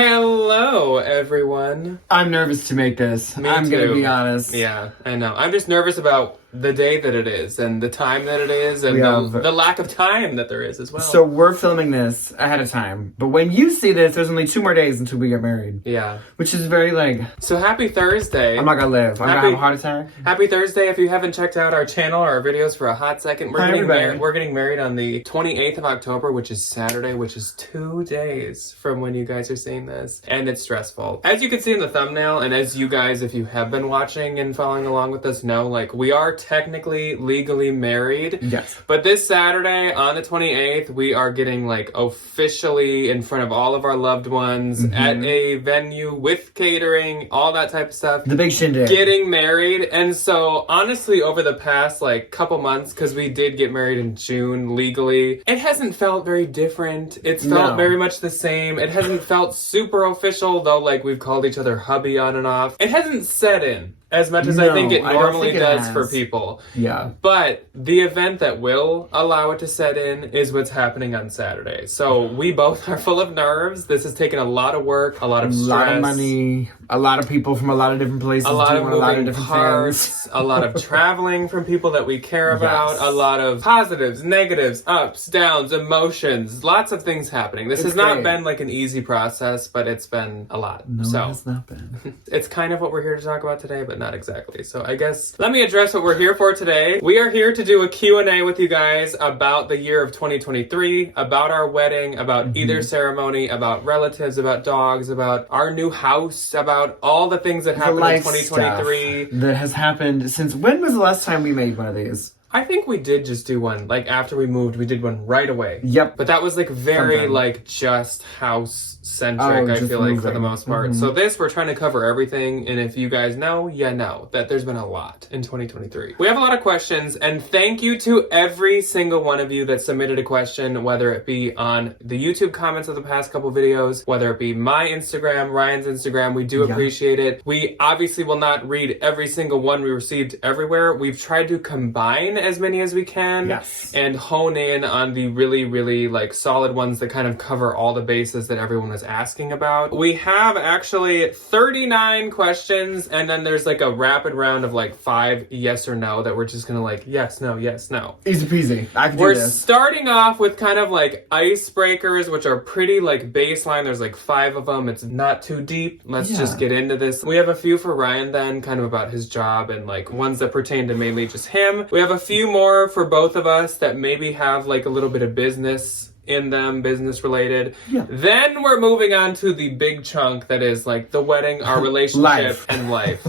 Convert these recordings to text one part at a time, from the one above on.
Hello, everyone. I'm nervous to make this. I'm gonna be honest. Yeah, I know. I'm just nervous about the day that it is and the time that it is and the lack of time that there is as well. So we're filming this ahead of time. But when you see this, there's only 2 more days until we get married. Yeah. Which is very So happy Thursday. I'm not gonna live. I'm gonna have a heart attack. Happy Thursday. If you haven't checked out our channel or our videos for a hot second, we're getting married on the 28th of October, which is Saturday, which is 2 days from when you guys are seeing this. And it's stressful. As you can see in the thumbnail, and as you guys, if you have been watching and following along with us, know, we are technically legally married. Yes. But this Saturday on the 28th, we are getting officially in front of all of our loved ones at a venue with catering, all that type of stuff. The big shindig. Getting married. And so honestly, over the past couple months, because we did get married in June legally, it hasn't felt very different. It's felt very much the same. It hasn't felt super official, though we've called each other hubby on and off. It hasn't set in as much as I think it normally does for people. Yeah. But the event that will allow it to set in is what's happening on Saturday. So we both are full of nerves. This has taken a lot of work, a lot of stress. A lot of money, a lot of people from a lot of different places a lot of doing a lot of different parts, things. A lot of traveling from people that we care about, a lot of positives, negatives, ups, downs, emotions, lots of things happening. This has not been an easy process, but it's been a lot. No, it has not been. It's kind of what we're here to talk about today, but not exactly. So I guess let me address what we're here for today. We are here to do a Q&A with you guys about the year of 2023, about our wedding, about either ceremony, about relatives, about dogs, about our new house, about all the things that happened in 2023. That has happened since, when was the last time we made one of these? I think we did just do one. After we moved, we did one right away. Yep. But that was very just house centric, I feel for the most part. So this, we're trying to cover everything. And if you guys know, you know that there's been a lot in 2023. We have a lot of questions, and thank you to every single one of you that submitted a question, whether it be on the YouTube comments of the past couple videos, whether it be my Instagram, Ryan's Instagram. We do appreciate it. We obviously will not read every single one we received everywhere. We've tried to combine as many as we can and hone in on the really, really solid ones that kind of cover all the bases that everyone was asking about. We have actually 39 questions, and then there's a rapid round of 5 yes or no that we're just gonna yes, no, yes, no. Easy peasy. I can do this. We're starting off with kind of icebreakers, which are pretty baseline. There's 5 of them. It's not too deep. Let's just get into this. We have a few for Ryan then, kind of about his job and ones that pertain to mainly just him. We have a few more for both of us that maybe have a little bit of business in them, business related. Then we're moving on to the big chunk that is the wedding, our relationship, and life.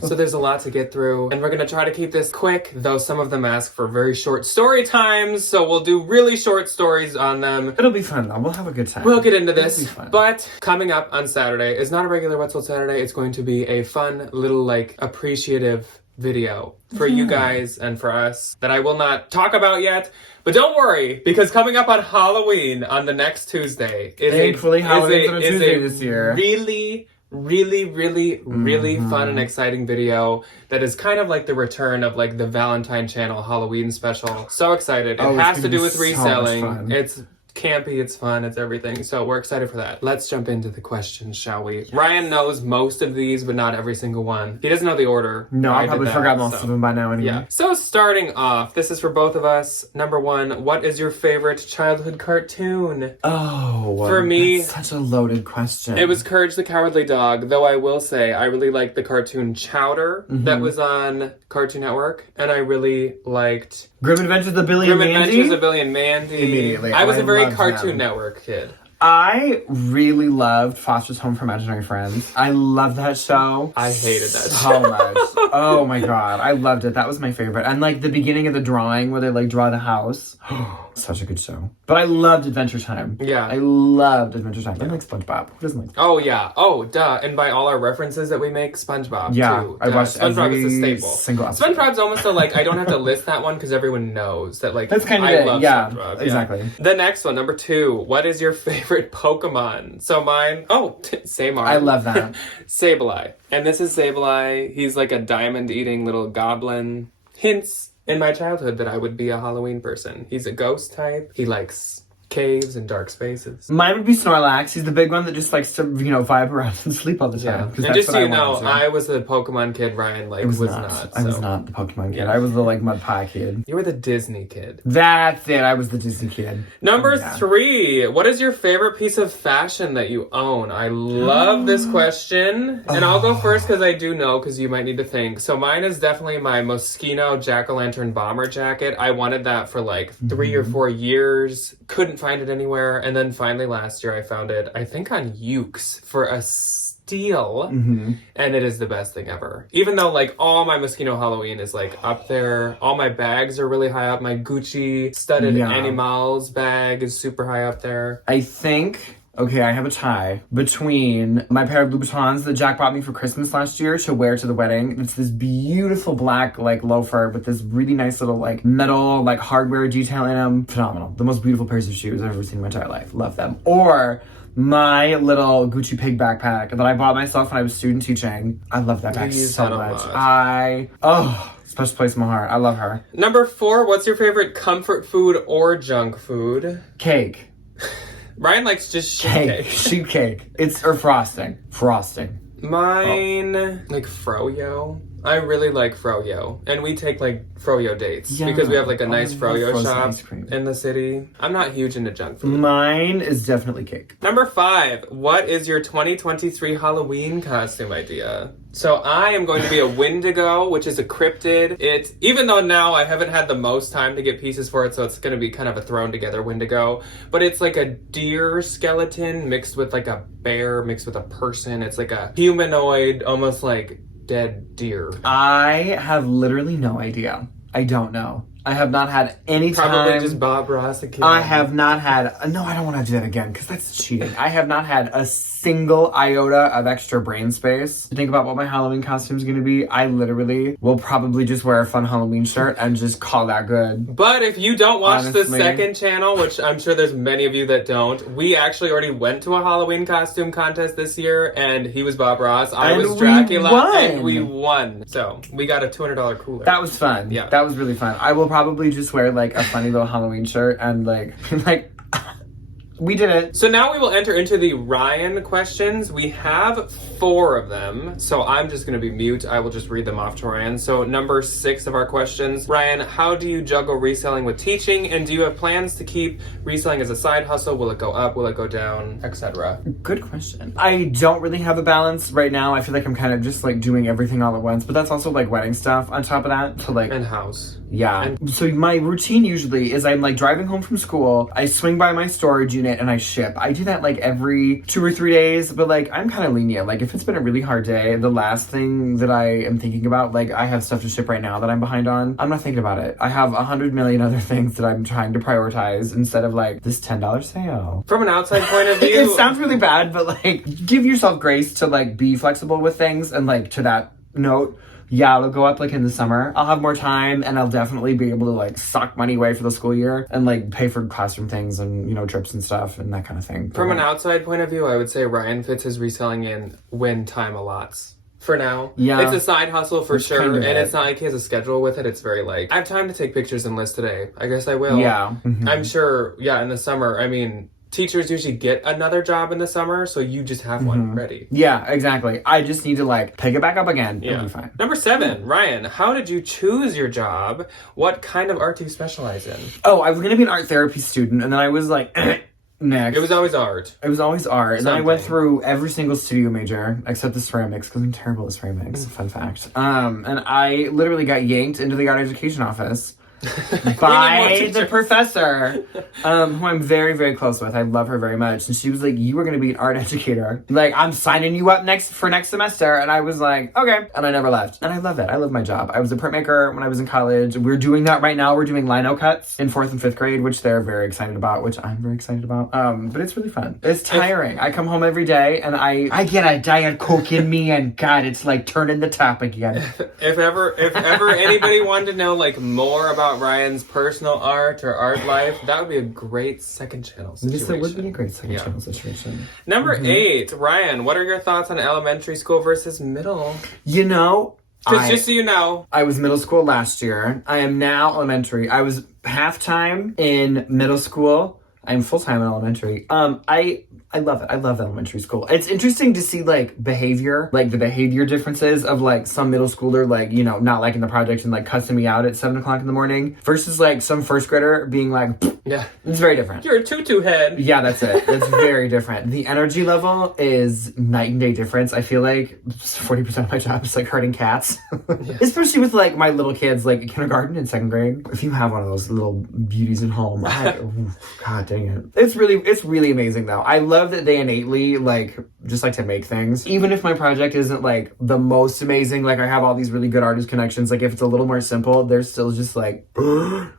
So there's a lot to get through, and we're gonna try to keep this quick, though some of them ask for very short story times, so we'll do really short stories on them. It'll be fun though. We'll have a good time. We'll get into this. But coming up on Saturday is not a regular What's Sold Saturday. It's going to be a fun little appreciative video for you guys and for us that I will not talk about yet. But don't worry, because coming up on Halloween on the next Tuesday Halloween's on a Tuesday this year. Really, really, really, really fun and exciting video that is kind of the return of the Valentine channel Halloween special. So excited. It has to do with reselling. It's campy, it's fun, it's everything. So we're excited for that. Let's jump into the questions, shall we? Ryan knows most of these, but not every single one. He doesn't know the order. No, I probably forgot most of them by now anyway. Yeah. So starting off, this is for both of us. Number 1, what is your favorite childhood cartoon? Oh, for me, that's such a loaded question. It was Courage the Cowardly Dog, though I will say I really liked the cartoon Chowder that was on Cartoon Network, and I really liked Grim Adventures of Billy and Mandy. Adventures of Billy and Mandy. Immediately. I was a very Cartoon Network kid. I really loved Foster's Home for Imaginary Friends. I loved that show. I hated that so much. Oh my god, I loved it. That was my favorite. And the beginning of the drawing where they draw the house. Such a good show. But I loved Adventure Time. Yeah. I loved Adventure Time. I like SpongeBob. Who doesn't like SpongeBob? Oh yeah. Oh duh. And by all our references that we make, SpongeBob too. I watched SpongeBob every is a staple. Single episode. SpongeBob's almost I don't have to list that one because everyone knows that that's kind of I love SpongeBob. Yeah, exactly. The next one, number 2. What is your favorite Pokemon? So mine. Oh, same art. I love that. Sableye. And this is Sableye. He's a diamond-eating little goblin. Hints in my childhood that I would be a Halloween person. He's a ghost type. He likes Caves and dark spaces. Mine would be Snorlax. He's the big one that just likes to, vibe around and sleep all the time. Yeah. And just so you know, I was the Pokemon kid. Ryan was not. I was not the Pokemon kid. I was the mud pie kid. You were the Disney kid. That's it. I was the Disney kid. Number 3. What is your favorite piece of fashion that you own? I love this question. And I'll go first because I do know, because you might need to think. So mine is definitely my Moschino jack-o'-lantern bomber jacket. I wanted that for 3 or 4 years. Couldn't find it anywhere, and then finally last year I found it, I think on Ukes, for a steal, and it is the best thing ever. Even though all my Moschino Halloween is up there, all my bags are really high up. My Gucci studded Animals bag is super high up there. I think... Okay, I have a tie between my pair of Louboutins that Jack bought me for Christmas last year to wear to the wedding. It's this beautiful black, loafer with this really nice little, metal, hardware detail in them. Phenomenal. The most beautiful pairs of shoes I've ever seen in my entire life. Love them. Or my little Gucci pig backpack that I bought myself when I was student teaching. I love that bag so much. Special place in my heart. I love her. Number 4, what's your favorite comfort food or junk food? Cake. Ryan likes just sheet cake. Or frosting. Mine, froyo. I really like froyo. And we take froyo dates because we have a nice froyo shop in the city. I'm not huge into junk food. Mine is definitely cake. Number 5, what is your 2023 Halloween costume idea? So I am going to be a Wendigo, which is a cryptid. Even though now I haven't had the most time to get pieces for it, so it's going to be kind of a thrown together Wendigo. But it's like a deer skeleton mixed with a bear, mixed with a person. It's like a humanoid, almost like dead deer. I have literally no idea. I don't know. I have not had any time. Probably just Bob Ross again. I have not had... No, I don't want to do that again because that's cheating. I have not had a single iota of extra brain space to think about what my Halloween costume is going to be. I literally will probably just wear a fun Halloween shirt and just call that good. But if you don't watch the second channel, which I'm sure there's many of you that don't, we actually already went to a Halloween costume contest this year, and he was Bob Ross. I was Dracula, and we won. So we got a $200 cooler. That was fun. Yeah. That was really fun. I will probably just wear a funny little Halloween shirt and we did it. So now we will enter into the Ryan questions. We have 4 of them, so I'm just going to be mute. I will just read them off to Ryan. So number 6 of our questions. Ryan, how do you juggle reselling with teaching, and do you have plans to keep reselling as a side hustle? Will it go up? Will it go down? Etc. Good question. I don't really have a balance right now. I feel like I'm kind of just doing everything all at once, but that's also wedding stuff on top of that. So and house. Yeah. So my routine usually is I'm driving home from school, I swing by my storage unit and I ship. I do that every 2 or 3 days, but I'm kind of lenient. If it's been a really hard day, the last thing that I am thinking about, I have stuff to ship right now that I'm behind on, I'm not thinking about it. I have 100 million other things that I'm trying to prioritize instead of this $10 sale. From an outside point of view, it sounds really bad, but give yourself grace to be flexible with things, and to that note, yeah, it'll go up in the summer. I'll have more time and I'll definitely be able to sock money away for the school year and pay for classroom things and, trips and stuff and that kind of thing. From an outside point of view, I would say Ryan fits his reselling in when time allots. For now. Yeah. It's a side hustle for sure. Kind of and it's not he has a schedule with it. It's very I have time to take pictures and list today. I guess I will. Yeah. Mm-hmm. I'm sure, in the summer, teachers usually get another job in the summer, so you just have one ready. Yeah, exactly. I just need to pick it back up again. Yeah. It'll be fine. Number 7, Ryan, how did you choose your job? What kind of art do you specialize in? Oh, I was going to be an art therapy student, and then I was next. It was always art. It was always art. And then I went through every single studio major except the ceramics because I'm terrible at ceramics. Fun fact. And I literally got yanked into the art education office by the professor, who I'm very, very close with. I love her very much. And she was like, you were going to be an art educator. I'm signing you up next semester. And I was like, okay. And I never left. And I love it. I love my job. I was a printmaker when I was in college. We're doing that right now. We're doing lino cuts in 4th and 5th grade, which they're very excited about, which I'm very excited about. But it's really fun. It's tiring. I come home every day and I get a Diet Coke in me and God, it's turning the tap again. If ever anybody wanted to know more about Ryan's personal art or art life, that would be a great second channel situation. Yes, it would be a great second channel situation. Number 8, Ryan, what are your thoughts on elementary school versus middle? Just so you know, I was middle school last year. I am now elementary. I was half-time in middle school. I'm full-time in elementary. I love it. I love elementary school. It's interesting to see like behavior, like the behavior differences of like some middle schooler, like, you know, not liking the project and like cussing me out at 7:00 in the morning versus like some first grader being like, yeah, it's very different. You're a tutu head. Yeah, that's it. It's very different. The energy level is night and day difference. I feel like 40% of my job is like herding cats, Yeah. Especially with like my little kids, like kindergarten and second grade. If you have one of those little beauties at home, God dang it. It's really amazing though. I love that they innately like just like to make things. Even if my project isn't like the most amazing, like I have all these really good artist connections. Like if it's a little more simple, they're still just like,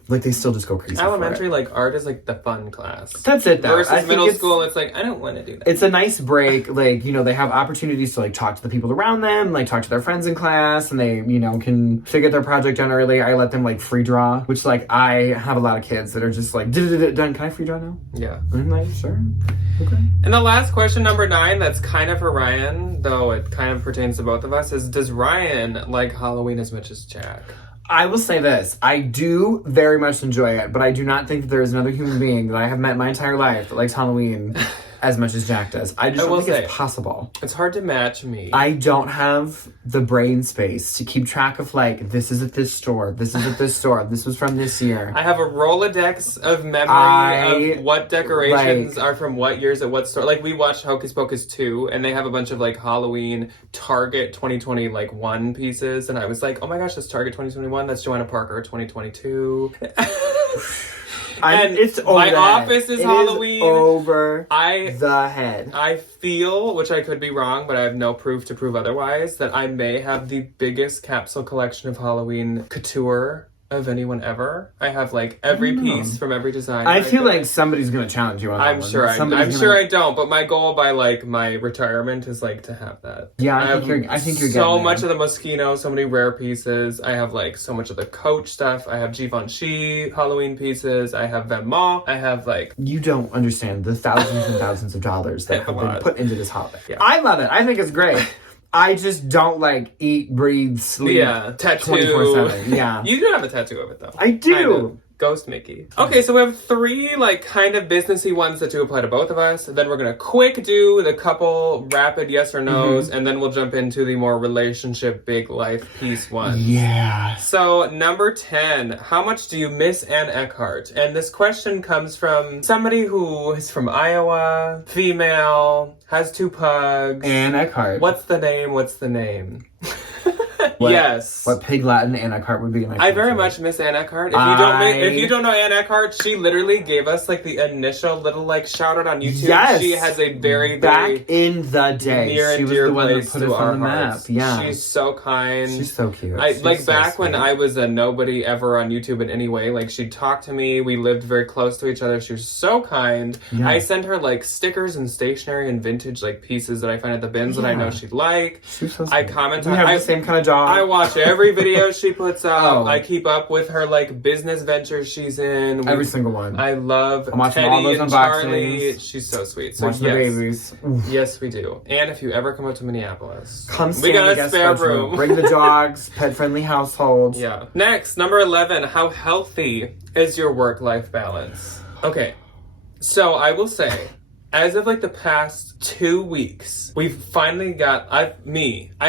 like they still just go crazy. Elementary, like art is like the fun class. That's it though. Versus middle school, it's like, I don't want to do that. It's a nice break. Like, you know, they have opportunities to like talk to the people around them, like talk to their friends in class, and they, you know, can get their project done early. I let them like free draw, which like I have a lot of kids that are just like, done. Can I free draw now? Yeah. I'm like, sure. Okay. And the last question, number 9, that's kind of for Ryan, though it kind of pertains to both of us, is does Ryan like Halloween as much as Jack? I will say this. I do very much enjoy it, but I do not think that there is another human being that I have met my entire life that likes Halloween as much as Jack does. I just don't think it's possible. It's hard to match me. I don't have the brain space to keep track of like, this is at this store, this is at this store, this was from this year. I have a Rolodex of memory of what decorations are from what years at what store. Like we watched Hocus Pocus 2 and they have a bunch of like Halloween Target 2020 like 1 pieces, and I was like, oh my gosh, that's Target 2021, that's Joanna Parker 2022. It's over my the office head. is Halloween. Over the head. I feel, which I could be wrong, but I have no proof to prove otherwise, that I may have the biggest capsule collection of Halloween couture of anyone ever. I have like every piece from every design. I feel like somebody's gonna challenge you on that. I'm sure I don't, but my goal by like my retirement is like to have that. Yeah, I think you're so much of the Moschino, so many rare pieces. I have like so much of the Coach stuff. I have Givenchy Halloween pieces. I have Venmo. I have like, you don't understand the thousands and thousands of dollars that have been put into this holiday. Yeah. I love it. I think it's great. I just don't like eat, breathe, sleep. Yeah, tattoo. 24/7. Yeah. You do have a tattoo of it though. I do. Kind of. Ghost Mickey. Okay, so we have 3 like kind of businessy ones that do apply to both of us. Then we're gonna quick do the couple rapid yes or no's, and then we'll jump into the more relationship, big life piece ones. Yeah. So number 10, how much do you miss Ann Eckhart? And this question comes from somebody who is from Iowa, female, has 2 pugs. Ann Eckhart. What's the name? Yes. What Pig Latin Ann Eckhart would be. I very much miss Ann Eckhart. If you don't know Ann Eckhart, she literally gave us like the initial little like shout out on YouTube. Yes. She has a very back in the day. Near she was the one that put us on the map. Yeah. She's so kind. She's so cute. She's back when I was a nobody ever on YouTube in any way, like she'd talk to me. We lived very close to each other. She was so kind. Yeah. I sent her like stickers and stationery and vintage like pieces that I find at the bins that I know she'd like. She's so sweet. I comment on. We have the same kind of job. I watch every video she puts out. I keep up with her like business ventures she's in. Every single one. I love Teddy all those and Charlie. She's so sweet. So watch the babies. Yes, we do. And if you ever come out to Minneapolis, we got a spare room. Bring the dogs. Pet-friendly households. Yeah. Next, number 11. How healthy is your work-life balance? Okay. So I will say, as of like the past 2 weeks, we've finally got, I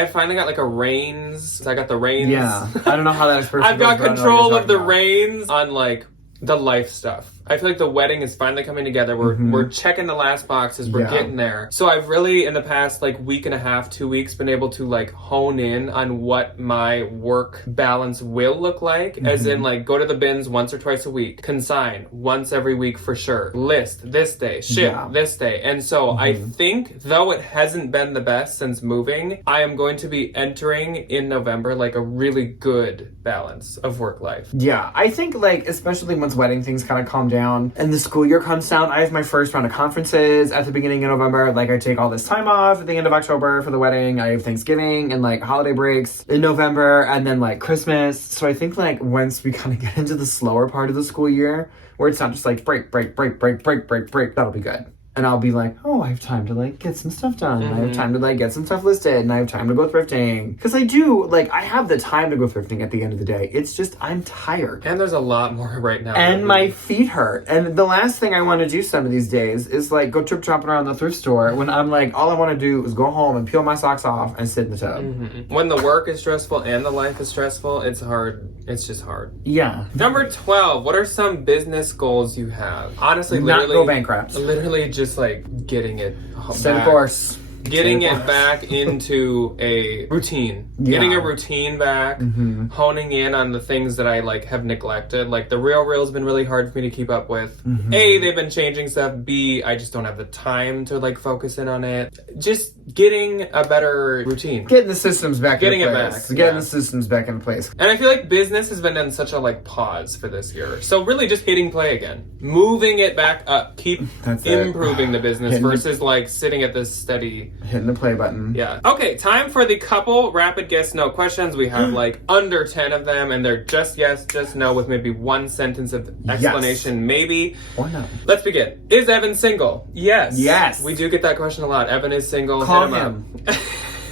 finally got like a reins. I got the reins. Yeah. I don't know how that is. I've got control of the reins on like the life stuff. I feel like the wedding is finally coming together. We're checking the last boxes. We're getting there. So I've really, in the past like week and a half, 2 weeks, been able to like hone in on what my work balance will look like. As in like go to the bins once or twice a week. Consign once every week for sure. List this day. Ship this day. And so I think, though it hasn't been the best since moving, I am going to be entering in November like a really good balance of work life. Yeah. I think like, especially once wedding things kind of calm down and the school year comes down, I have my first round of conferences at the beginning of November. Like I take all this time off at the end of October for the wedding. I have Thanksgiving and like holiday breaks in November and then like Christmas. So I think like once we kind of get into the slower part of the school year where it's not just like break, that'll be good. And I'll be like, oh, I have time to like get some stuff done. I have time to like get some stuff listed, and I have time to go thrifting. Because I do, like, I have the time to go thrifting at the end of the day. It's just, I'm tired. And there's a lot more right now. And my feet hurt. And the last thing I want to do some of these days is like go trip chopping around the thrift store when I'm like, all I want to do is go home and peel my socks off and sit in the tub. When the work is stressful and the life is stressful, it's hard. It's just hard. Yeah. Number 12, what are some business goals you have? Honestly, Not literally. go bankrupt. Literally just like getting it Same course. Getting it back into a routine. Yeah. Getting a routine back. Honing in on the things that I like have neglected. Like the Reel's been really hard for me to keep up with. A, they've been changing stuff. B, I just don't have the time to like focus in on it. Just getting a better routine. Getting the systems back Getting in it place. back. Getting the systems back in place. And I feel like business has been in such a like pause for this year. So really just hitting play again. Moving it back up. Keep improving the business versus like sitting at this steady. Hitting the play button. Yeah. Okay, time for the couple rapid guess no questions. We have like under 10 of them, and they're just yes, just no, with maybe one sentence of explanation, maybe. Or no. Let's begin. Is Evan single? Yes. Yes. We do get that question a lot. Evan is single. Call Hit him. up.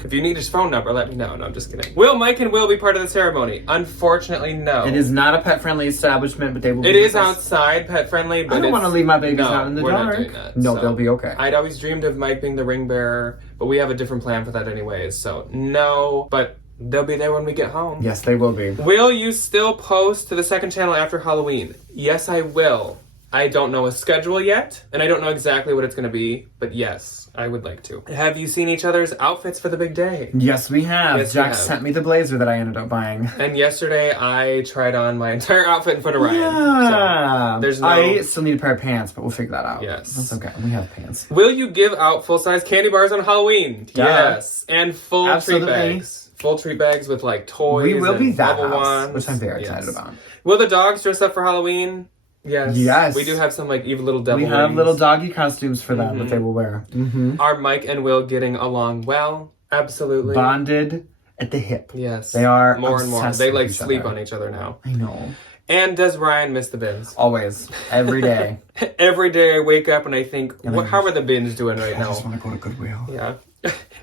If you need his phone number, let me know. No, I'm just kidding. Will Mike and Will be part of the ceremony? Unfortunately, no. It is not a pet-friendly establishment, but they will be. It is outside, pet-friendly, but I don't want to leave my babies out in the we're dark. not doing that, No, so. they'll be okay. I'd always dreamed of Mike being the ring bearer, but we have a different plan for that anyways, so no, but they'll be there when we get home. Yes, they will be. Will you still post to the second channel after Halloween? Yes, I will. I don't know a schedule yet, and I don't know exactly what it's going to be, but yes, I would like to. Have you seen each other's outfits for the big day? Yes, we have. Yes, Jack we have. sent me the blazer that I ended up buying. And yesterday, I tried on my entire outfit in front of Ryan. Yeah. So there's no... I still need a pair of pants, but we'll figure that out. Yes. That's okay. We have pants. Will you give out full-size candy bars on Halloween? Duh. Yes. And full Absolutely. treat bags. Full treat bags with like toys. We will be and that bubble house, wands. which I'm very excited about. Will the dogs dress up for Halloween? Yes. Yes. We do have some like even little devil We have wings. little doggy costumes for them that they will wear. Are Mike and Will getting along well? Absolutely. Bonded at the hip. Yes. They are more and more. obsessed They with like each sleep other. on each other now. I know. And does Ryan miss the bins? Always. Every day. Every day I wake up and I think, how are the bins doing right I now? just want to go to Goodwill. Yeah.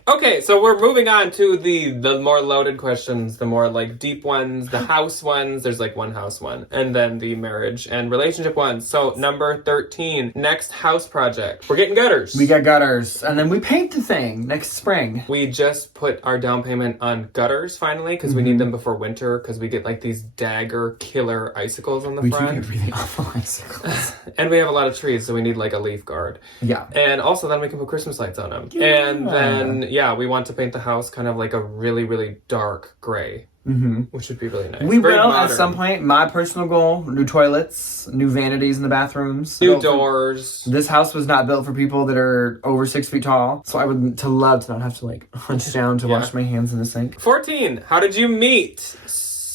Okay, so we're moving on to the more loaded questions, the more like deep ones, the house ones. There's like one house one, and then the marriage and relationship ones. So number 13, next house project. We're getting gutters. We got gutters, and then we paint the thing next spring. We just put our down payment on gutters finally because we need them before winter because we get like these dagger killer icicles on the front. We do get really awful icicles. And we have a lot of trees, so we need like a leaf guard. Yeah. And also then we can put Christmas lights on them. Yeah. And then, yeah, we want to paint the house kind of like a really, really dark gray. Which would be really nice. We Very will modern. at some point. My personal goal: new toilets, new vanities in the bathrooms, New doors. This house was not built for people that are over 6 feet tall, so I would love to not have to like hunch down to wash my hands in the sink. 14, how did you meet?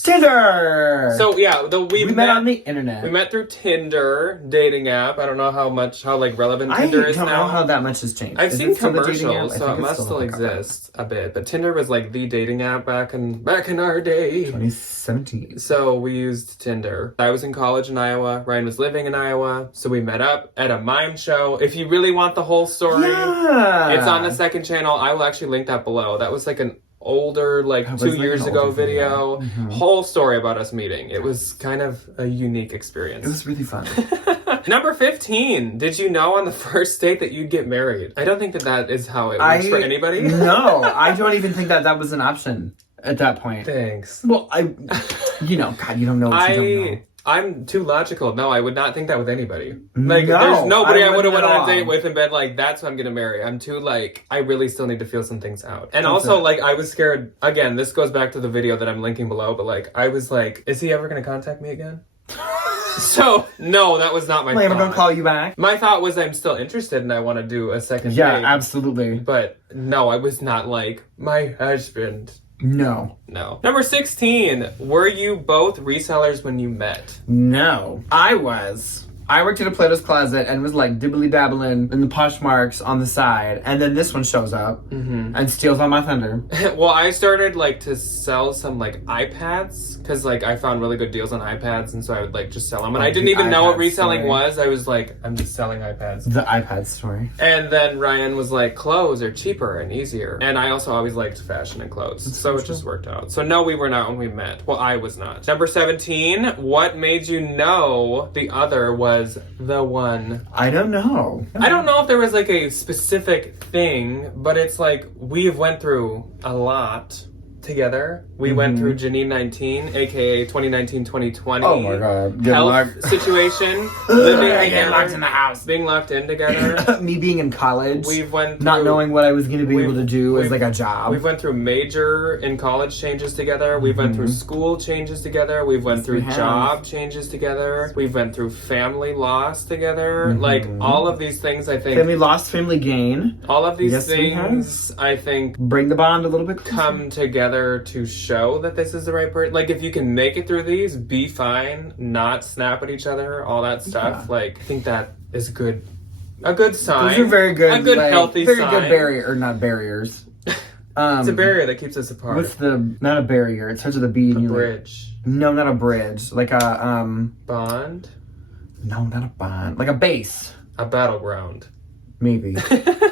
Tinder. So yeah, we met on the internet. We met through Tinder, dating app. I don't know how like relevant I Tinder don't is now. know how that much has changed. I've Is seen it still the dating app? commercials, I so think it it's must still like that. exist a bit. But Tinder was like the dating app back in our day. 2017. So we used Tinder. I was in college in Iowa. Ryan was living in Iowa. So we met up at a mime show. If you really want the whole story, Yeah. it's on the second channel. I will actually link that below. That was like an older, like 2 years ago video. Whole story about us meeting. It was kind of a unique experience. It was really fun. Number 15. Did you know on the first date that you'd get married? I don't think that is how it works for anybody. No, I don't even think that was an option at that point. Thanks. Well, God, you don't know what you don't know. I'm too logical. No, I would not think that with anybody. No, there's nobody I would have wouldn't went at on a all. date with and been like, that's who I'm gonna marry. I'm too I really still need to feel some things out. And also, I was scared. Again, this goes back to the video that I'm linking below, but I was like, is he ever gonna contact me again? So, no, that was not my Am I ever thought. gonna call you back? My thought was I'm still interested and I want to do a second Yeah, date. absolutely. But no, I was not like, my husband. No. No. Number 16. Were you both resellers when you met? No. I was. I worked at a Plato's Closet and was like dibbly dabbling in the Poshmarks on the side, and then this one shows up and steals all my thunder. Well, I started like to sell some like iPads because like I found really good deals on iPads, and so I would like just sell them. And I didn't even know what reselling was. I was like, I'm just selling iPads. The iPad story. And then Ryan was like, clothes are cheaper and easier. And I also always liked fashion and clothes, so it just worked out. So no, we were not when we met. Well, I was not. Number 17. What made you know the other was the one? I don't know. I don't know if there was like a specific thing, but it's like we've went through a lot together. We went through Janine 19, aka 2019-2020. Oh my god. Health situation. Living getting locked in the house. Being locked in together. Me being in college. We've went through, not knowing what I was going to be able to do as like a job. We've went through major in college changes together. We've went through school changes together. We've went through job changes together. We've went through family loss together. Like all of these things, I think. Family loss, family gain. All of these things, I think, bring the bond a little bit closer. Come together to show that this is the right person. Like if you can make it through these, be fine, not snap at each other, all that stuff. Yeah. Like I think that is good. A good sign. Those are very good. A good like, healthy very sign. Very good barrier, or not barriers. It's a barrier that keeps us apart. What's not a barrier? It starts with a B. A bridge. Like, no, not a bridge. Like a bond. No, not a bond. Like a base. A battleground. Maybe.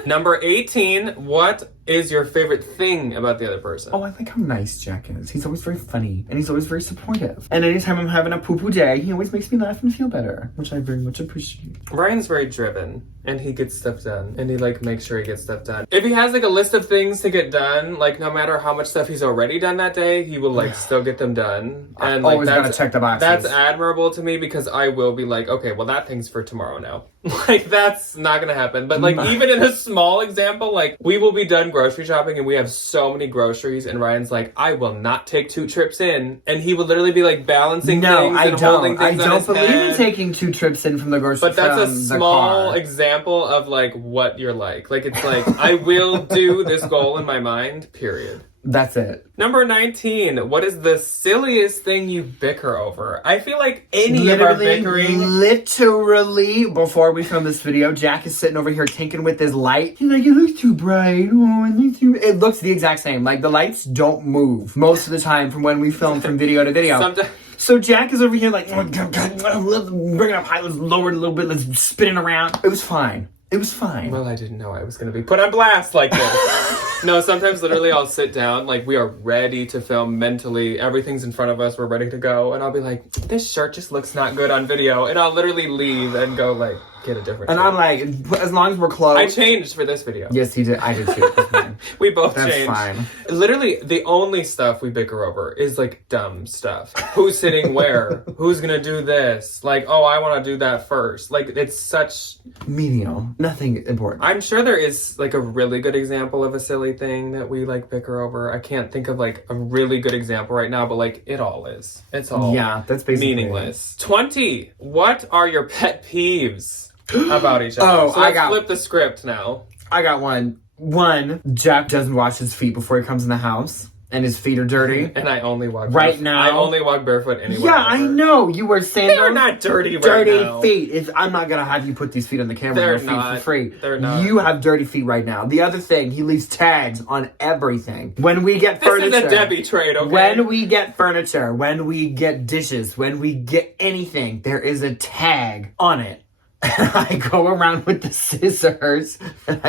Number 18. What is your favorite thing about the other person? Oh, I like how nice Jack is. He's always very funny, and he's always very supportive. And anytime I'm having a poo-poo day, he always makes me laugh and feel better, which I very much appreciate. Ryan's very driven, and he gets stuff done, and he like makes sure he gets stuff done. If he has like a list of things to get done, like no matter how much stuff he's already done that day, he will like still get them done. And like always gotta check the boxes. That's admirable to me because I will be like, okay, well that thing's for tomorrow now. Like that's not gonna happen. But like even in a small example, like we will be done grocery shopping and we have so many groceries, and Ryan's like, I will not take 2 trips in, and he would literally be like balancing things and holding things on his I don't believe head. in taking 2 trips in from the grocery. But that's a small example of like what you're like. Like it's like I will do this goal in my mind. Period. That's it. Number 19. What is the silliest thing you bicker over? I feel like any of our bickering... Literally, before we film this video, Jack is sitting over here tinking with his light. He's like, it looks too bright. Oh, it looks too... It looks the exact same. Like, the lights don't move most of the time from when we film from video to video. Sometimes... So Jack is over here like, let's bring it up high, let's lower it a little bit, let's spin it around. It was fine. It was fine. Well, I didn't know I was going to be put on blast like this. No, sometimes literally I'll sit down, like we are ready to film mentally. Everything's in front of us. We're ready to go. And I'll be like, this shirt just looks not good on video. And I'll literally leave and go like, get a different shirt. I'm like, as long as we're close. I changed for this video. Yes, he did. I did too. We both That's changed. Fine. Literally, the only stuff we bicker over is like dumb stuff. Who's sitting where? Who's gonna do this? Like, oh, I want to do that first. Like, it's such menial. Nothing important. I'm sure there is like a really good example of a silly thing that we like bicker over. I can't think of like a really good example right now, but like it all is. It's all that's basically meaningless. 20. What are your pet peeves about each other? Oh, so let's flip the script now. I got one. One, Jack doesn't wash his feet before he comes in the house, and his feet are dirty. And I only walk now. I only walk barefoot anywhere. Yeah, I know. You wear sandals. They're not dirty dirty now. Feet. I'm not gonna have you put these feet on the camera. They're feet not. For free. They're not. You have dirty feet right now. The other thing, he leaves tags on everything. When we get furniture. This is a Debbie trade, okay? When we get furniture, when we get dishes, when we get anything, there is a tag on it. And I go around with the scissors and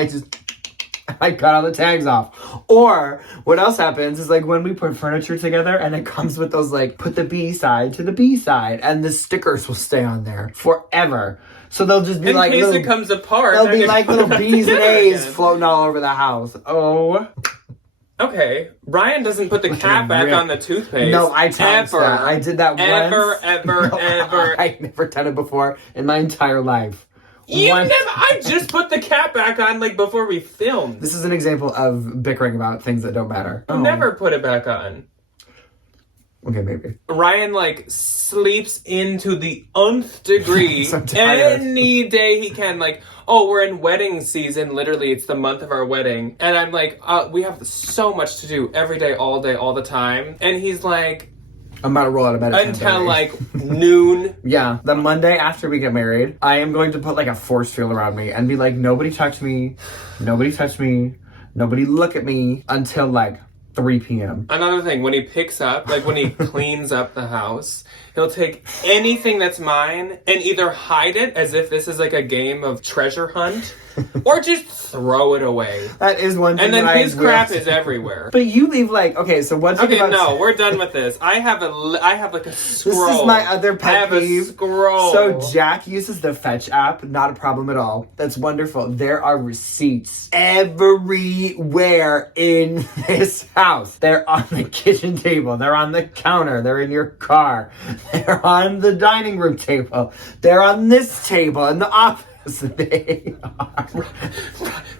I cut all the tags off. Or what else happens is like when we put furniture together and it comes with those like put the B side to the B side, and the stickers will stay on there forever. So they'll just be in like case little, it comes apart. They'll be like little B's and A's again. floating all over the house. Oh. Okay, Ryan doesn't put the cap back on the toothpaste. No, I challenged that. I did that once. Ever. I've never done it before in my entire life. I just put the cap back on like before we filmed. This is an example of bickering about things that don't matter. Never put it back on. Okay, maybe. Ryan like sleeps into the nth degree any day he can. Like, oh, we're in wedding season. Literally, it's the month of our wedding. And I'm like, we have so much to do every day, all the time. And he's like, I'm about to roll out of bed at until 10:30. like noon. Yeah, the Monday after we get married, I am going to put like a force field around me and be like, nobody touch me, nobody touch me, nobody look at me until like 3 p.m. Another thing, when he picks up, like when he cleans up the house, he'll take anything that's mine and either hide it as if this is like a game of treasure hunt, or just throw it away. That is one thing. And then that his crap is everywhere. But you leave like, okay, so what's okay? No, we're done with this. I have like a scroll. This is my other pet peeve. A scroll. So Jack uses the Fetch app. Not a problem at all. That's wonderful. There are receipts everywhere in this house. They're on the kitchen table. They're on the counter. They're in your car. They're on the dining room table. They're on this table in the office. They are.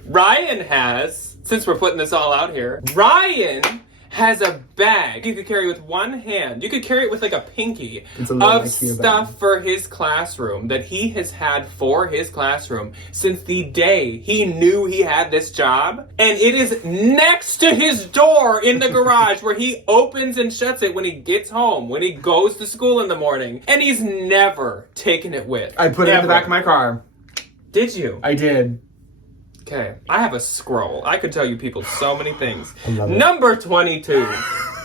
Ryan has, since we're putting this all out here, Ryan has a bag you could carry with one hand. You could carry it with like a pinky of stuff for his classroom that he has had for his classroom since the day he knew he had this job. And it is next to his door in the garage where he opens and shuts it when he gets home, when he goes to school in the morning. And he's never taken it with. I put it in the back of my car. Did you? I did. Okay. I have a scroll. I could tell you people so many things. I love it. Number 22.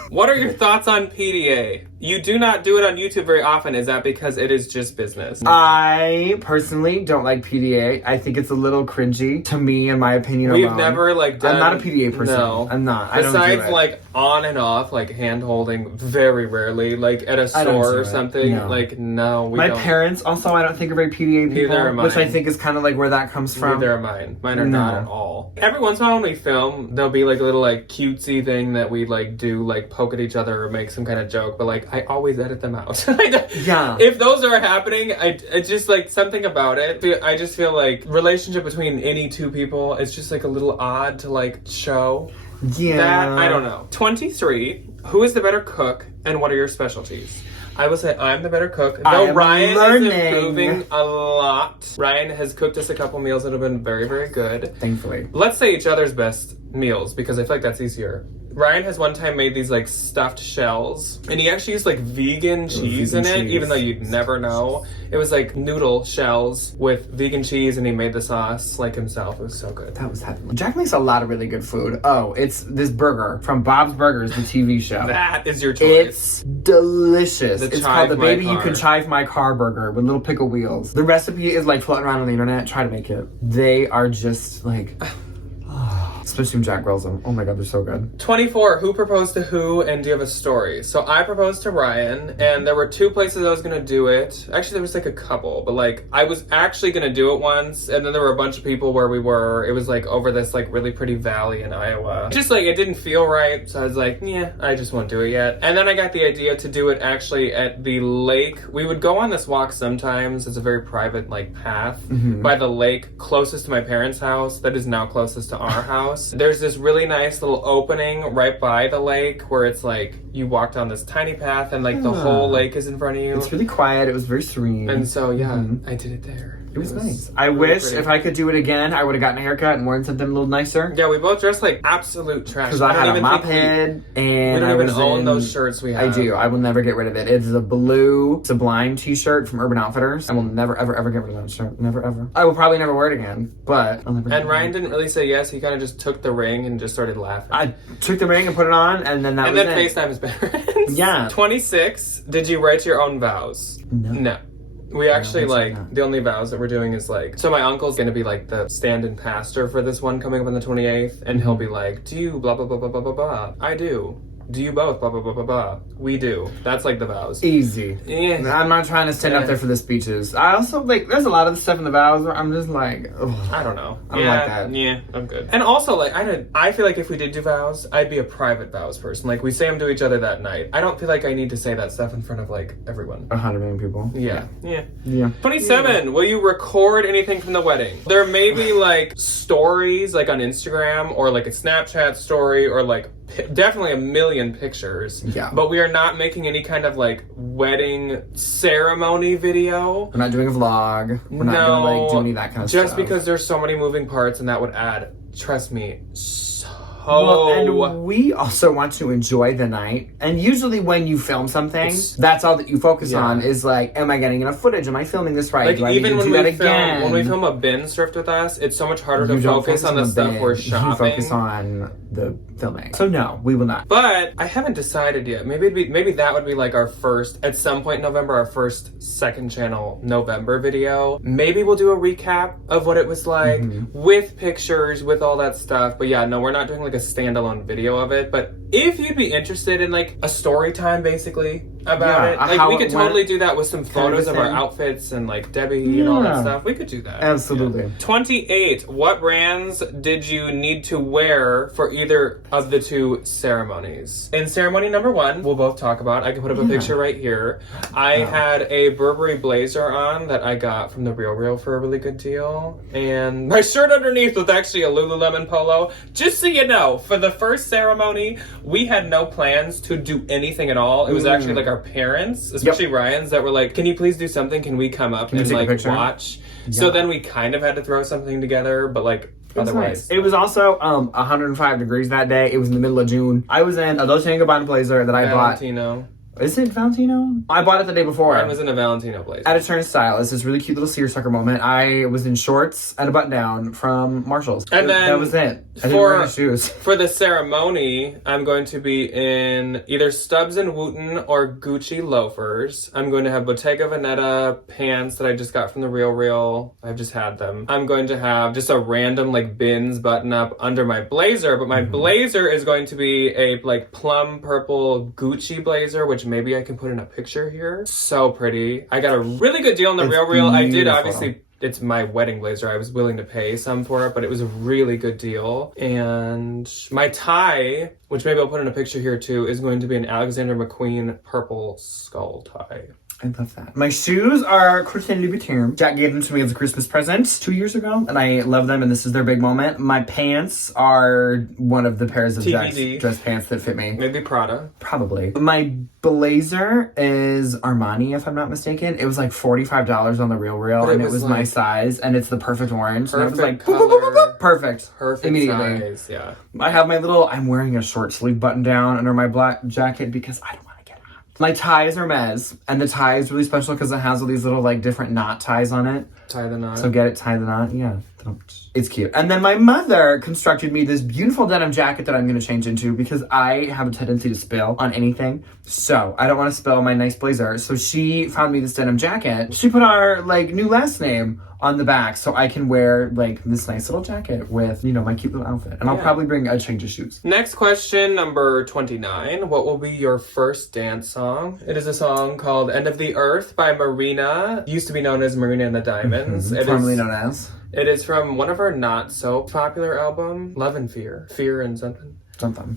What are your thoughts on PDA? You do not do it on YouTube very often. Is that because it is just business? I personally don't like PDA. I think it's a little cringy to me, in my opinion. We've alone. never like done. I'm not a PDA person. No, I'm not. Besides, I don't do it. like on and off, like hand holding, very rarely. Like at a store or something. No. Like no, we my don't. parents also I don't think are very PDA people. Neither am I. Which I think is kind of like where that comes from. Neither are mine. Mine are not at all. Every once in a while when we film, there'll be like a little like cutesy thing that we like do, like poke at each other or make some kind of joke. But like I always edit them out. Yeah. If those are happening, I just like something about it. I just feel like relationship between any two people is just like a little odd to like show. Yeah. That, I don't know. 23. Who is the better cook and what are your specialties? I will say I'm the better cook. Though Ryan is improving a lot. Ryan has cooked us a couple meals that have been very, very good. Thankfully. Let's say each other's best meals because I feel like that's easier. Ryan has one time made these like stuffed shells and he actually used like vegan cheese in it, even though you'd never know. It was like noodle shells with vegan cheese and he made the sauce like himself. It was so good. That was heavenly. Jack makes a lot of really good food. Oh, it's this burger from Bob's Burgers, the TV show. That is your choice. It's delicious. It's called the Baby Car. You Can Chive My Car burger with little pickle wheels. The recipe is like floating around on the internet. Try to make it. They are just like... Especially when Jack grills them. Oh my god, they're so good. 24. Who proposed to who and do you have a story? So I proposed to Ryan and there were 2 places I was going to do it. Actually, there was like a couple, but like I was actually going to do it once and then there were a bunch of people where we were. It was like over this like really pretty valley in Iowa. Just like it didn't feel right. So I was like, yeah, I just won't do it yet. And then I got the idea to do it actually at the lake. We would go on this walk sometimes. It's a very private like path by the lake closest to my parents' house that is now closest to our house. There's this really nice little opening right by the lake where it's like you walk down this tiny path and like the whole lake is in front of you. It's really quiet. It was very serene. And so yeah, I did it there. It was nice. I wish if I could do it again, I would have gotten a haircut and worn something a little nicer. Yeah, we both dressed like absolute trash. Because I had a mop head and we don't I even own those shirts we have. I do. I will never get rid of it. It's a blue Sublime t-shirt from Urban Outfitters. I will never, ever, ever get rid of that shirt. Never, ever. I will probably never wear it again, but I'll never. And Ryan didn't really say yes. He kind of just took the ring and just started laughing. I took the ring and put it on, and then that was it. And then FaceTime his parents. Yeah. 26. Did you write your own vows? No. We actually the only vows that we're doing is like, so my uncle's gonna be like the stand-in pastor for this one coming up on the 28th, and he'll be like, do you blah blah blah blah blah blah blah? I do. Do you both? Blah, blah, blah, blah, blah. We do. That's like the vows. Easy. Yeah. I'm not trying to stand up there for the speeches. I also, like, there's a lot of stuff in the vows where I'm just like, ugh. I don't know. I don't like that. Yeah, I'm good. And also, like, I feel like if we did do vows, I'd be a private vows person. Like, we say them to each other that night. I don't feel like I need to say that stuff in front of, like, everyone. 100 million people. Yeah. 27. Yeah. Will you record anything from the wedding? There may be, like, stories, like, on Instagram, or, like, a Snapchat story, or, like, definitely a million pictures. Yeah. But we are not making any kind of like wedding ceremony video. We're not doing a vlog. We're not gonna like do any of that kind of stuff. Just because there's so many moving parts and that would add, trust me, so and we also want to enjoy the night. And usually when you film something, that's all that you focus on is like, am I getting enough footage? Am I filming this right? Like, do I even need to do that again? When we film a binge thrift with us, it's so much harder to focus on the stuff we're shopping. You focus on the filming. So no, we will not. But I haven't decided yet. Maybe that would be like our first, at some point in November, our first second channel November video. Maybe we'll do a recap of what it was like with pictures, with all that stuff. But yeah, no, we're not doing like a standalone video of it. But if you'd be interested in like a story time basically about it, like we could totally do that with some photos of our outfits and like Debbie and all that stuff. We could do that. Absolutely. 28. What brands did you need to wear for either of the two ceremonies? In ceremony number 1, we'll both talk about. I can put up a picture right here. I had a Burberry blazer on that I got from the Real for a really good deal. And my shirt underneath was actually a Lululemon polo. Just so you know, for the first ceremony, we had no plans to do anything at all. It was actually like our parents, especially Ryan's, that were like, can you please do something? Can we come up and like watch? Yeah. So then we kind of had to throw something together, but like otherwise. It was also 105 degrees that day. It was in the middle of June. I was in a Dolce & Gabbana blazer that I bought. Valentino. Is it Valentino? I bought it the day before. I was in a Valentino blazer. At a turnstile. It's this really cute little seersucker moment. I was in shorts and a button down from Marshall's. And then that was it. I didn't wear any shoes. For the ceremony, I'm going to be in either Stubbs and Wooten or Gucci loafers. I'm going to have Bottega Veneta pants that I just got from the Real. I've just had them. I'm going to have just a random like bins button up under my blazer, but my blazer is going to be a like plum purple Gucci blazer, which maybe I can put in a picture here. So pretty. I got a really good deal on the Real. I did obviously. It's my wedding blazer. I was willing to pay some for it, but it was a really good deal. And my tie, which maybe I'll put in a picture here too, is going to be an Alexander McQueen purple skull tie. I love that. My shoes are Christian Louboutin. Jack gave them to me as a Christmas present 2 years ago, and I love them, and this is their big moment. My pants are one of the pairs of Jack's dress pants that fit me. Maybe Prada. Probably. My blazer is Armani, if I'm not mistaken. It was like $45 on the Real, and it was like my size, and it's the perfect orange. Perfect and I was like, color. boop, boop, boop, boop. Perfect. Perfect immediately. Size, yeah. I have my little, I'm wearing a short sleeve button down under my black jacket because I don't want to get hot. My tie is Hermes, and the tie is really special because it has all these little like different knot ties on it. Tie the knot. So get it, tie the knot, yeah. It's cute. And then my mother constructed me this beautiful denim jacket that I'm going to change into because I have a tendency to spill on anything. So I don't want to spill my nice blazer. So she found me this denim jacket. She put our like new last name on the back so I can wear like this nice little jacket with, you know, my cute little outfit. And I'll probably bring a change of shoes. Next question, number 29. What will be your first dance song? It is a song called End of the Earth by Marina. Used to be known as Marina and the Diamonds. Formerly known as? It is from one of our not so popular album, Love and Fear. Fear and something.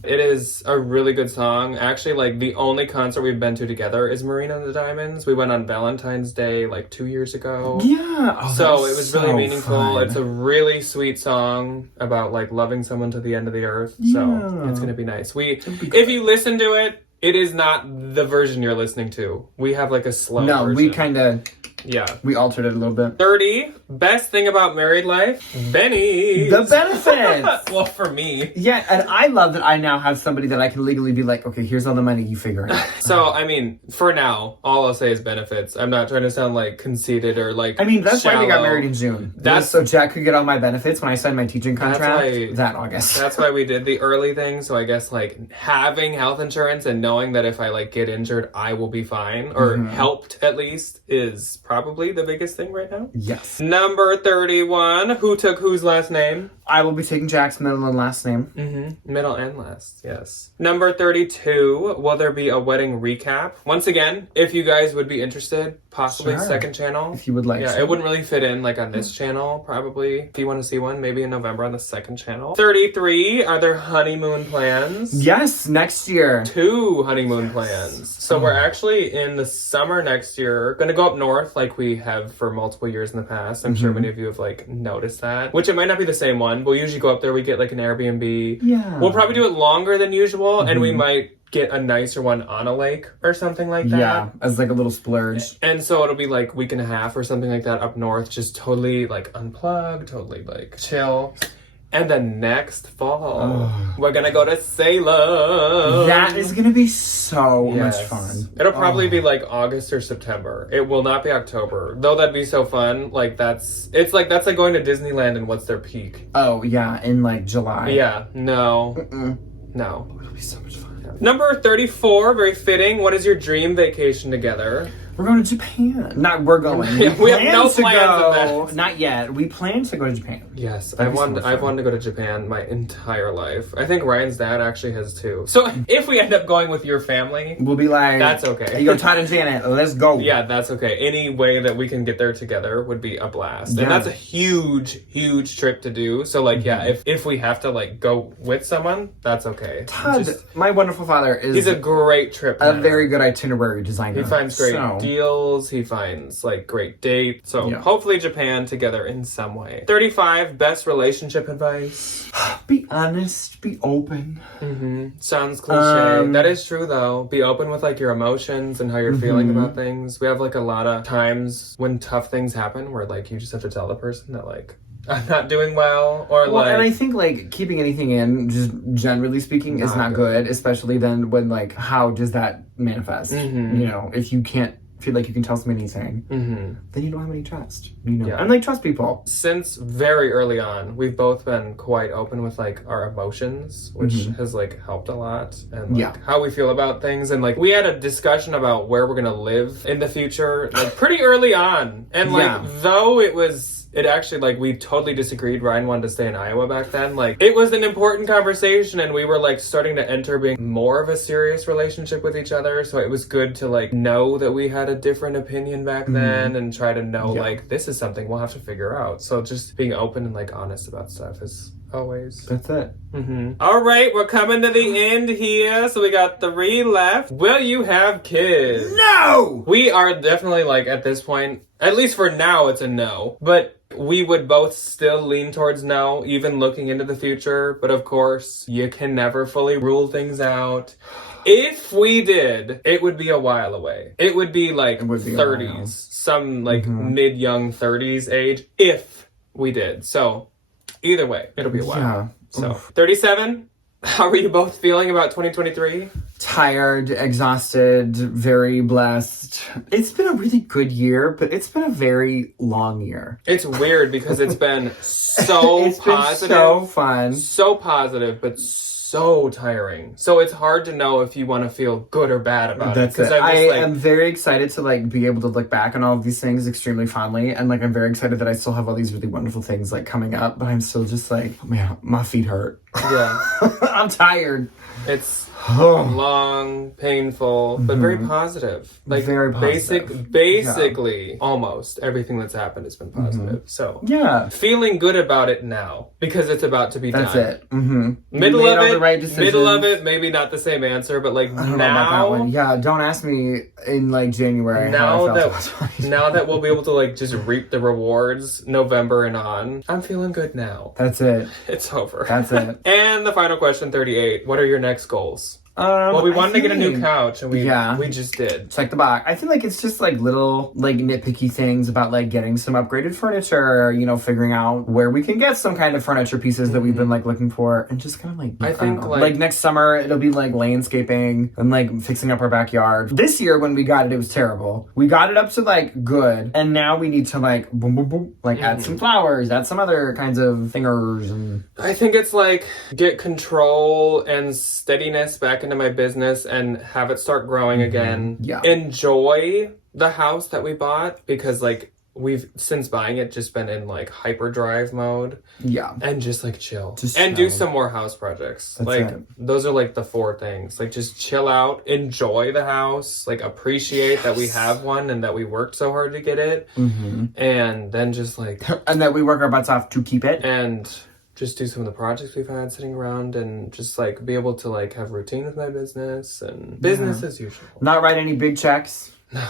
It is a really good song. Actually, like the only concert we've been to together is Marina and the Diamonds. We went on Valentine's Day like 2 years ago. Yeah. Oh, so it was really meaningful. Fun. It's a really sweet song about like loving someone to the end of the earth. Yeah. So it's gonna be nice. If you listen to it, it is not the version you're listening to. We have like a slow version. No, we kind of... Yeah. We altered it a little bit. 30. Best thing about married life? Benny. The benefits. Well, for me. Yeah, and I love that I now have somebody that I can legally be like, okay, here's all the money, you figure it out. So, I mean, for now, all I'll say is benefits. I'm not trying to sound like conceited or like I mean, that's shallow. why we got married in June. That's so Jack could get all my benefits when I signed my teaching contract that August. That's why we did the early thing. So I guess like having health insurance and knowing that if I like get injured, I will be fine or helped at least is probably the biggest thing right now. Yes. Number 31. Who took whose last name? I will be taking Jack's middle and last name. Middle and last, yes. Number 32. Will there be a wedding recap? Once again, if you guys would be interested, possibly second channel. If you would like to. It wouldn't really fit in like on this channel, probably. If you want to see one, maybe in November on the second channel. 33. Are there honeymoon plans? Yes, next year. 2 honeymoon plans. So we're actually in the summer next year going to go up north like we have for multiple years in the past. I'm sure many of you have like noticed that. Which it might not be the same one. We'll usually go up there, we get like an Airbnb. Yeah. We'll probably do it longer than usual and we might get a nicer one on a lake or something like that. Yeah, as like a little splurge. And so it'll be like week and a half or something like that up north, just totally like unplugged, totally like chill. And then next fall, we're gonna go to Salem. That is gonna be so much fun. It'll probably be like August or September. It will not be October. Though that'd be so fun. Like that's like going to Disneyland and what's their peak? Oh yeah, in like July. Yeah, no. No. It'll be so much fun. Yeah. Number 34, very fitting. What is your dream vacation together? We're going to Japan. We're going. We have no plans of that. Not yet. We plan to go to Japan. Yes, I've wanted to go to Japan my entire life. I think Ryan's dad actually has too. So if we end up going with your family, we'll be like, that's okay. You go Todd and Janet, let's go. Yeah, that's okay. Any way that we can get there together would be a blast. Yeah. And that's a huge, huge trip to do. So like, yeah, if we have to like go with someone, that's okay. Todd, my wonderful father, he's a great trip planner. A very good itinerary designer. He finds great deals. He finds like great dates. So hopefully Japan together in some way. 35, best relationship advice. Be honest. Be open. Sounds cliche. That is true though. Be open with like your emotions and how you're feeling about things. We have like a lot of times when tough things happen where like you just have to tell the person that like, I'm not doing well, or like... and I think, like, keeping anything in, just generally speaking, is not good. Especially then when, like, how does that manifest? You know, if you can't feel like you can tell somebody anything, then you don't have any trust. You know, and, like, trust people. Since very early on, we've both been quite open with, like, our emotions, which has, like, helped a lot. And, like, how we feel about things. And, like, we had a discussion about where we're gonna live in the future, like, pretty early on. And, like, though it actually, like, we totally disagreed. Ryan wanted to stay in Iowa back then. Like, it was an important conversation, and we were, like, starting to enter being more of a serious relationship with each other. So it was good to, like, know that we had a different opinion back then and try to know, like, this is something we'll have to figure out. So just being open and, like, honest about stuff is always. That's it. All right, we're coming to the end here. So we got 3 left. Will you have kids? No! We are definitely, like, at this point, at least for now, it's a no. But we would both still lean towards no, even looking into the future. But of course, you can never fully rule things out. If we did, it would be a while away. It would be like 30s, some like mid-young 30s age, if we did. So either way, it'll be a while. Yeah. So 37, how are you both feeling about 2023? Tired, exhausted, very blessed. It's been a really good year, but it's been a very long year. It's weird because it's been so it's positive. Been so fun. So positive, but so tiring. So it's hard to know if you want to feel good or bad about it. That's it. I am very excited to like be able to look back on all of these things extremely fondly, and like I'm very excited that I still have all these really wonderful things like coming up, but I'm still just like, oh, man, my feet hurt. Yeah. I'm tired. It's long, painful, but very positive. Like very positive. Basically, almost everything that's happened has been positive. So feeling good about it now because it's about to be done. That's it. Middle of it, maybe not the same answer, but like now. Yeah, don't ask me in like January. Now that we'll be able to like just reap the rewards November and on, I'm feeling good now. That's it. It's over. That's it. And the final question, 38. What are your next goals? Well, we wanted to get a new couch, and we just did. Check the box. I feel like it's just like little like nitpicky things about like getting some upgraded furniture, you know, figuring out where we can get some kind of furniture pieces that we've been like looking for, and just kind of like I think like next summer it'll be like landscaping and like fixing up our backyard. This year when we got it was terrible. We got it up to like good, and now we need to like boom boom boom like add some flowers, add some other kinds of thingers, and I think it's like get control and steadiness back into my business and have it start growing again. Enjoy the house that we bought because like we've since buying it just been in like hyperdrive mode. And just like chill. Do some more house projects. That's like it. Those are like the 4 things. Like just chill out, enjoy the house, like appreciate that we have one and that we worked so hard to get it. And then just like and that we work our butts off to keep it. And just do some of the projects we've had sitting around and just like be able to like have routine with my business and business as usual. Not write any big checks. No.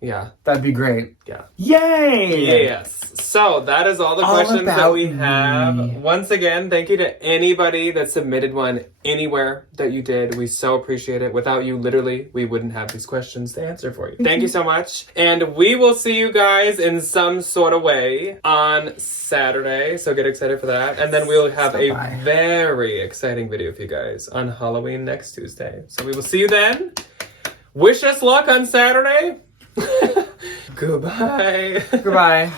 Yeah. That'd be great. Yeah. Yay! Yes. So that is all the questions that we have. Once again, thank you to anybody that submitted one anywhere that you did. We so appreciate it. Without you, literally, we wouldn't have these questions to answer for you. Thank you so much. And we will see you guys in some sort of way on Saturday. So get excited for that. And then we'll have a very exciting video for you guys on Halloween next Tuesday. So we will see you then. Wish us luck on Saturday. Goodbye. Goodbye.